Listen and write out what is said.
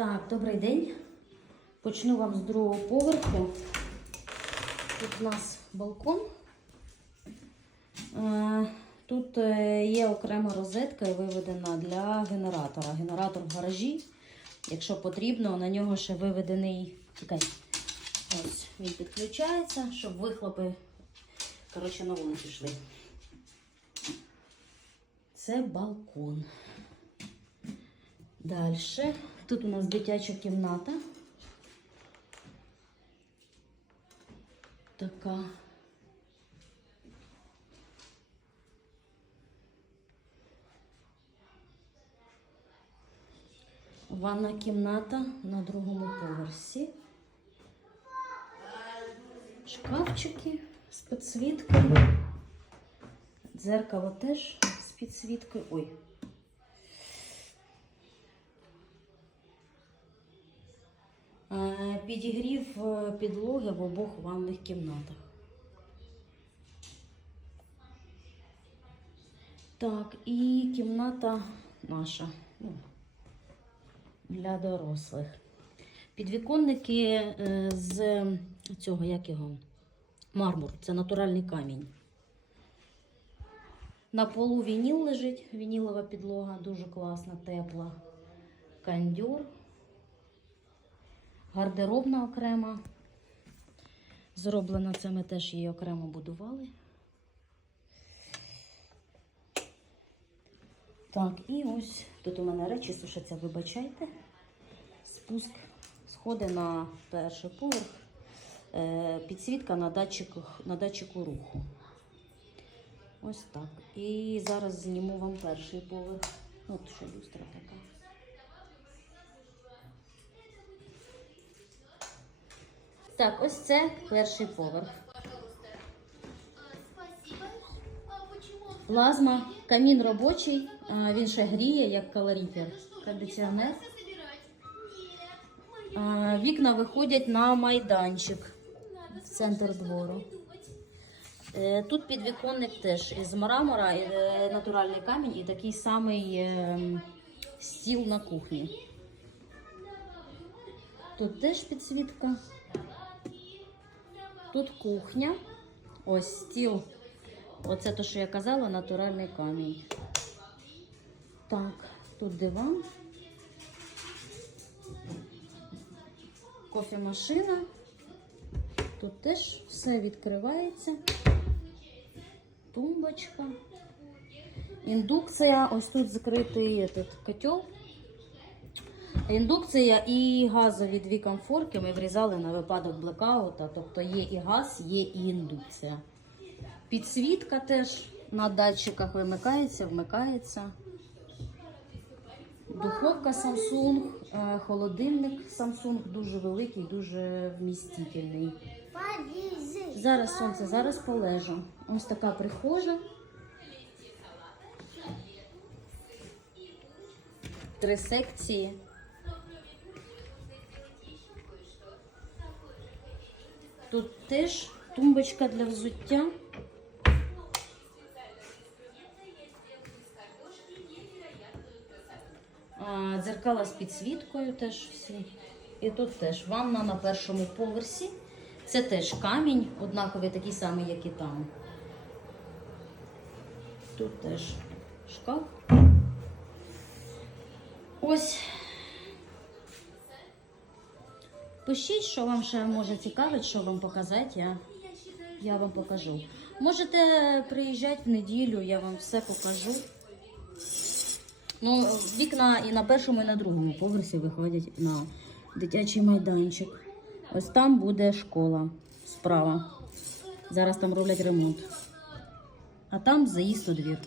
Так, добрий день. Почну вам з другого поверху. Тут у нас балкон. Е, Тут е, є окрема розетка виведена для генератора. Генератор в гаражі. Якщо потрібно, на нього ще виведений. Чекай. Ось він підключається, щоб вихлопи коротше, на вулицю йшли. Це балкон. Далі. Тут у нас дитяча кімната. Така. Ванна кімната на другому поверсі. Шкафчики з підсвіткою. Дзеркало теж з підсвіткою. Ой. Підігрів е, підлоги в обох ванних кімнатах. Так, і кімната наша ну, для дорослих. Підвіконники е, з цього, як його? Мармур, це натуральний камінь. На полу вініл лежить, вінілова підлога, дуже класна, тепла. Кандюр. Гардеробна окрема. Зроблено це ми теж її окремо будували. Так, і ось тут у мене речі сушаться, вибачайте. Спуск, сходи на перший поверх, е, підсвітка на датчику, на датчику руху. Ось так. І зараз зніму вам перший поверх. Ну, От що люстра така. Так, ось це перший поверх. Плазма, камін робочий, він ще гріє, як калорифер, кондиціонер. Вікна виходять на майданчик в центр двору. Е, Тут підвіконник теж із мрамора, е, натуральний камінь і такий самий е, стіл на кухні. Тут теж підсвітка. Тут кухня. Ось стіл. Оце те, що я казала, натуральний камінь. Так, тут диван. Кофемашина. Тут теж все відкривається. Тумбочка. Індукція. Ось тут закритий этот котел. Індукція і газові дві комфорки ми врізали на випадок блекаута. Тобто є і газ, є і індукція. Підсвітка теж на датчиках вимикається, вмикається. Духовка Samsung, е, холодильник Samsung дуже великий, дуже вмістительний. Зараз сонце, зараз полежу. Ось така прихожа. Три секції. Тут теж тумбочка для взуття. Дзеркала з підсвіткою теж всі. І тут теж ванна на першому поверсі. Це теж камінь, однаковий такий самий, як і там. Тут теж шкаф. Ось. Пишіть, що вам ще може цікавить, що вам показати, я, я вам покажу. Можете приїжджати в неділю, я вам все покажу. Ну, вікна і на першому, і на другому поверсі виходять на дитячий майданчик. Ось там буде школа справа. Зараз там роблять ремонт. А там заїзд у двір.